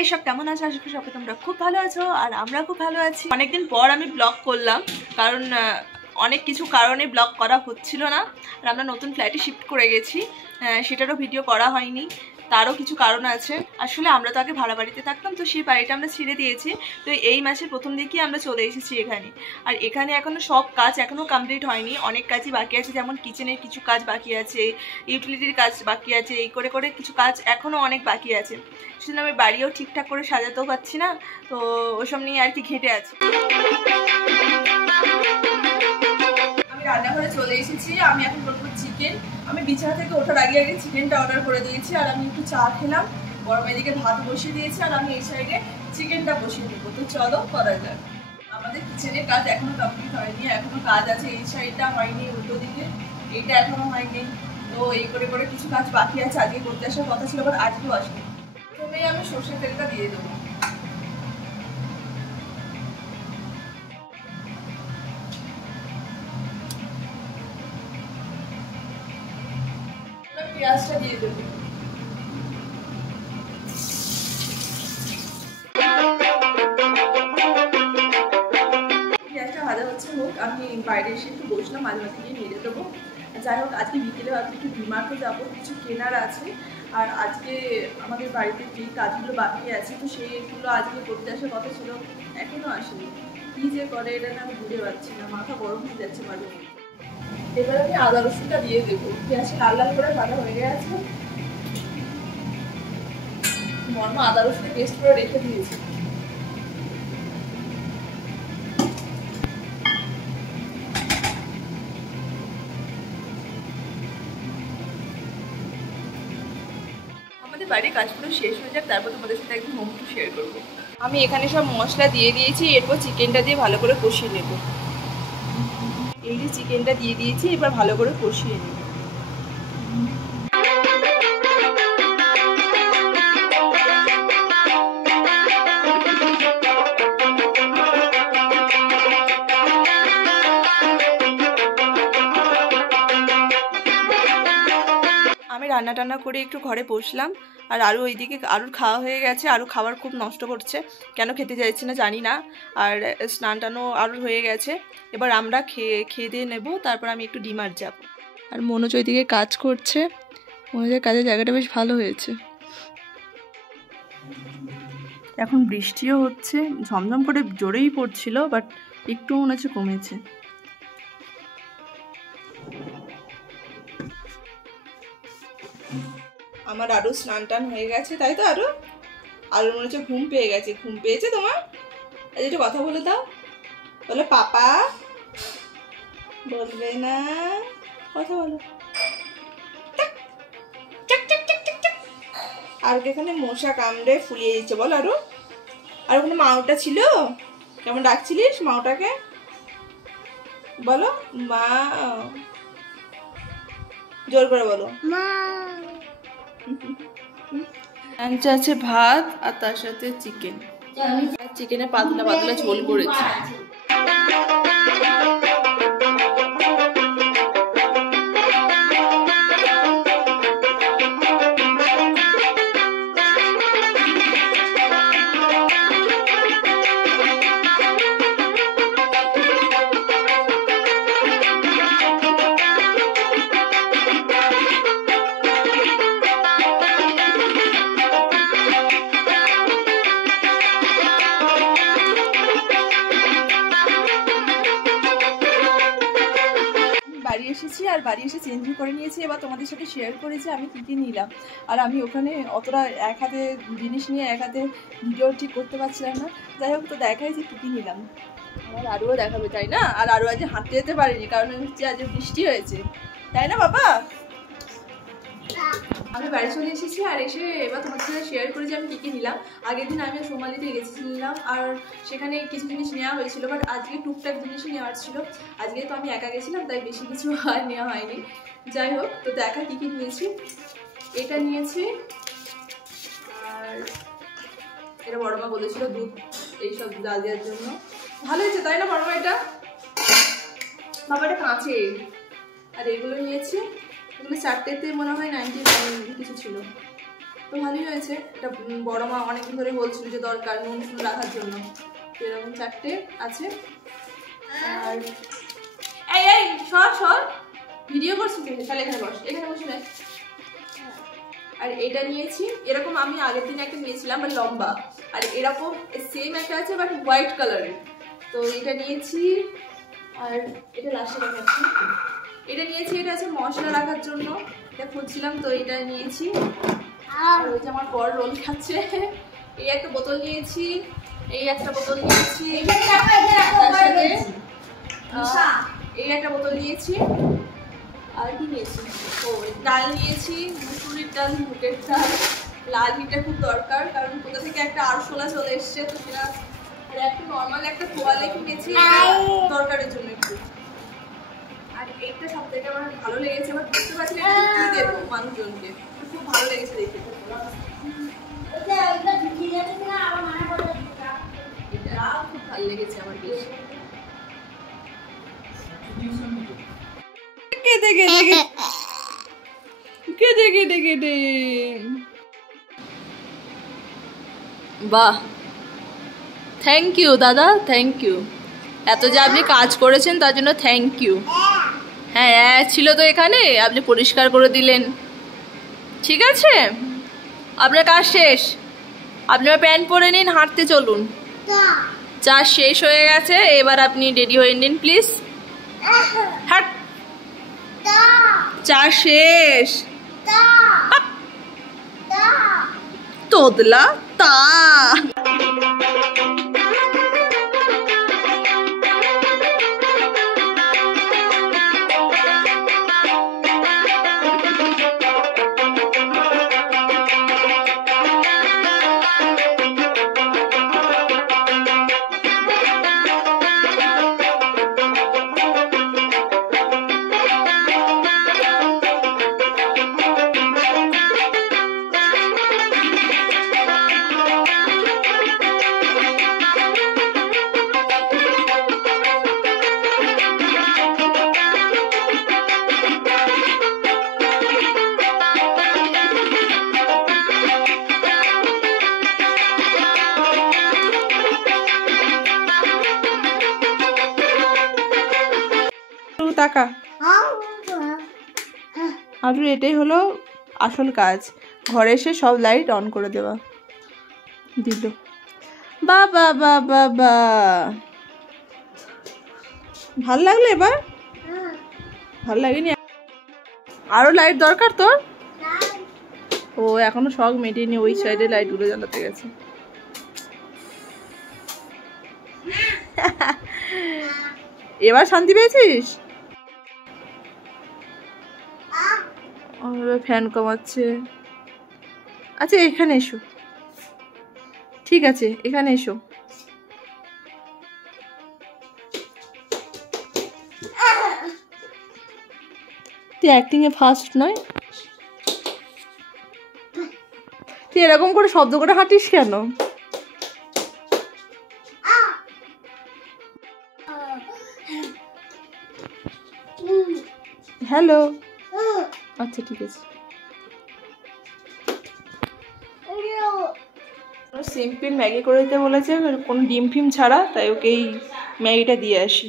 Guys, সব কেমন আছো? আশা করি সবাই তোমরা খুব ভালো আছো আর আমরা খুব ভালো আছি। অনেকদিন পর আমি ব্লগ করলাম, কারণ অনেক কিছু কারণে ব্লগ করা হচ্ছিল না। আর আমরা নতুন ফ্ল্যাটে শিফট করে গেছি, সেটারও ভিডিও করা হয়নি। তারও কিছু কারণ আছে। আসলে আমরা তো আগে ভাড়া বাড়িতে থাকতাম, তো সেই বাড়িটা আমরা ছেড়ে দিয়েছি। তো এই মাসের প্রথম দিকেই আমরা চলে এসেছি এখানে। আর এখানে এখনও সব কাজ এখনও কমপ্লিট হয়নি, অনেক কাজই বাকি আছে। যেমন কিচেনের কিছু কাজ বাকি আছে, ইউটিলিটির কাজ বাকি আছে, এই করে করে কিছু কাজ এখনও অনেক বাকি আছে। সেজন্য আমি বাড়িও ঠিকঠাক করে সাজাতেও পারছি না, তো ওসব নিয়ে আর কি ঘেঁটে আছি। আমি রান্নাঘরে চলে এসেছি। আমি এখন করবো চিকেন। আমি বিছানা থেকে ওঠার আগে আগে চিকেনটা অর্ডার করে দিয়েছি। আর আমি একটু চা খেলাম, গরম এদিকে ভাত বসিয়ে দিয়েছি, আর আমি এই সাইডে চিকেনটা বসিয়ে দেবো। তো চলো করা যাক। আমাদের কিচেনের কাজ এখনো কমপ্লিট হয়নি, এখনো কাজ আছে। এই সাইডটা হয়নি, উল্টো দিকে এইটা এখনো হয়নি। তো এই করে করে কিছু কাজ বাকি আছে। আজকে করতে আসার কথা ছিল, আবার আজকেও আসবে। প্রথমেই আমি সর্ষের তেলটা দিয়ে দেবো। পেঁয়াজটা দিয়ে দেবো। পেঁয়াজটা ভাজা হচ্ছে হোক, আমি বাইরে এসে একটু বসলাম, মাঝে মাঝে গিয়ে নেড়ে দেবো। যাই হোক, আজকে বিকেলে ভাবছি একটু ডিমার্টে যাবো, কিছু কেনার আছে। আর আজকে আমাদের বাড়িতে যে কাজগুলো বাকি আছে, তো সেইগুলো আজকে করতে আসার কথা ছিল, এখনো আসেনি। কি যে করে এটা না আমি বুঝতে পারছি না, মাথা গরম হয়ে যাচ্ছে মাঝে মধ্যে। এবার আমি আদা রসুনটা দিয়ে দেবো। পেঁয়াজটা লাল লাল করে ভাজা হয়ে গেছে। মর্ম আদা রসুনের পেস্ট করে রেখে দিয়েছি। আমাদের বাড়ির কাজগুলো শেষ হয়ে যাক, তারপর তোমাদের সাথে একদম হোম টু শেয়ার করবো। আমি এখানে সব মশলা দিয়ে দিয়েছি, এরপর চিকেনটা দিয়ে ভালো করে কষিয়ে নেব। এই যে চিকেনটা দিয়ে দিয়েছি, এবার ভালো করে কষিয়ে নেব। আমি রান্না টান্না করে একটু ঘরে বসলাম, আর আরও ওইদিকে আরুর খাওয়া হয়ে গেছে। আরু খাবার খুব নষ্ট করছে, কেন খেতে চাইছি না জানি না। আর স্নান টানও আরুর হয়ে গেছে। এবার আমরা খেয়ে দিয়ে নেবো, তারপর আমি একটু ডিমার্ট যাব। আর মনোজ ওইদিকে কাজ করছে। মনোজের কাজের জায়গাটা বেশ ভালো হয়েছে। এখন বৃষ্টিও হচ্ছে, ঝমঝম করে জোরেই পড়ছিল, বাট একটু মনে হচ্ছে কমেছে। আমার আরও স্নান টান হয়ে গেছে, তাই তো? আরও মনে হচ্ছে ঘুম পেয়ে গেছে। ঘুম পেয়েছে তোমার? আজ একটু কথা বলে দাও, বলে পাপা। বলবে না, কথা বলো। আর এখানে মশা কামড়ে ফুলিয়ে দিচ্ছে, বল আরও। আর ওখানে মাওটা ছিল, কেমন ডাকছিলিস মাওটাকে? বলো মা, জোর করে বলো মা। আছে ভাত, আর তার সাথে চিকেন। চিকেনে পাতলা পাতলা ঝোল করেছি। বাড়ি এসেছি, আর বাড়ি এসে চেঞ্জও করে নিয়েছি। এবার তোমাদের সাথে শেয়ার করেছি আমি কী কী নিলাম। আর আমি ওখানে অতটা এক হাতে জিনিস নিয়ে এক হাতে ভিডিও ঠিক করতে পারছিলাম না। যাই হোক, তো দেখাই যে কী কী নিলাম। আমার আরও দেখাবে, তাই না? আর আরও আজ হাঁটতে যেতে পারিনি, কারণ হচ্ছে আজ বৃষ্টি হয়েছে, তাই না বাবা? আমি বাড়ি চলে এসেছি, আর এসে এবার তোমার সাথে শেয়ার করি যে আমি কী কী নিলাম। আগের দিন আমি সোমালিতে গেছিলাম, আর সেখানে কিছু জিনিস নেওয়া হয়েছিল, বাট আজকে টুকটাক জিনিসই নেওয়ার ছিল। আজকে তো আমি একা গেছিলাম, তাই বেশি কিছু আর নেওয়া হয়নি। যাই হোক, তো দেখা কী কী নিয়েছি। এটা নিয়েছি, আর এটা বড়মা বলেছিল দুধ এইসব জাল দেওয়ার জন্য। ভালো হয়েছে, তাই না বড়মা? এটা বাবা, এটা কাঁচের। আর এগুলো নিয়েছি, এগুলো চারটেতে মনে হয় 90 কিছু ছিল। তো ভালোই হয়েছে। এটা বড় মা অনেকদিন ধরে বলছিল যে দরকার নুন ফুন রাখার জন্য, তো এরকম 4টে আছে। আর এই সর ভিডিও করছিস, তাহলে এখানে বস, এখানে বসে নে। আর এটা নিয়েছি, এরকম আমি আগের দিন একটা নিয়েছিলাম বাট লম্বা, আর এরকম সেম একটা আছে বাট হোয়াইট কালারের, তো এটা নিয়েছি। আর এটা লাস্টে দেখাচ্ছি, এটা নিয়েছি, এটা আছে মশলা রাখার জন্য, এটা খুঁজছিলাম তো এটা নিয়েছি। আর ওই যে আমার বর রোল খাচ্ছে, এই একটা বোতল নিয়েছি, এই একটা বোতল নিয়েছি, এই একটা বোতল নিয়েছি। আর কি নিয়েছি, ও ডাল নিয়েছি, মুসুরির ডাল, মুগের ডাল, লাল ঘিটা খুব দরকার, কারণ কোথা থেকে একটা আরশোলা চলে এসছে, তো সেটা। আর একটা নর্মাল একটা তোয়ালে কিনেছি দরকারের জন্য একটু। আর এইটা সব থেকে আমার ভালো লেগেছে, আমার বুঝতে পারছি না কি দেবো মানুষজনকে, খুব ভালো লেগেছে দেখে। এটা খুব ভালো লেগেছে আমার বেশ। বাহ, থ্যাংক ইউ দাদা, থ্যাংক ইউ। এত যে আপনি কাজ করেছেন তার জন্য থ্যাংক ইউ। হ্যাঁ ছিল তো এখানে, আপনি পরিষ্কার করে দিলেন, ঠিক আছে, আপনার কাজ শেষ। আপনার প্যান্ট পরে নিন, হাঁটতে চলুন। চা শেষ হয়ে গেছে, এবার আপনি রেডি হয়ে নিন প্লিজ। হাট, চা শেষ। তোদলা তা টাকা। আর এটাই হলো আসল কাজ, ঘরে এসে সব লাইট অন করে দেওয়া। দিল বাবা বাবা বা, ভাল লাগলো এবার? ভাল লাগেনি? আরো লাইট দরকার তোর? ও এখনো শখ মেটেনি, ওই সাইডে লাইট গুলো জ্বালাতে গেছে। এবার শান্তি পেয়েছিস? ফ্যান কমাচ্ছে। আচ্ছা এখানে এসো, ঠিক আছে এখানে এসো। তুই অ্যাক্টিং এ ফার্স্ট নয়? তুই এরকম করে শব্দ করে হাঁটিস কেন? হ্যালো, আচ্ছা ঠিক আছে। সিম্পল ম্যাগি করে দিতে বলেছে, কোনো ডিম ফিম ছাড়া, তাই ওকে এই ম্যাগিটা দিয়ে আসি।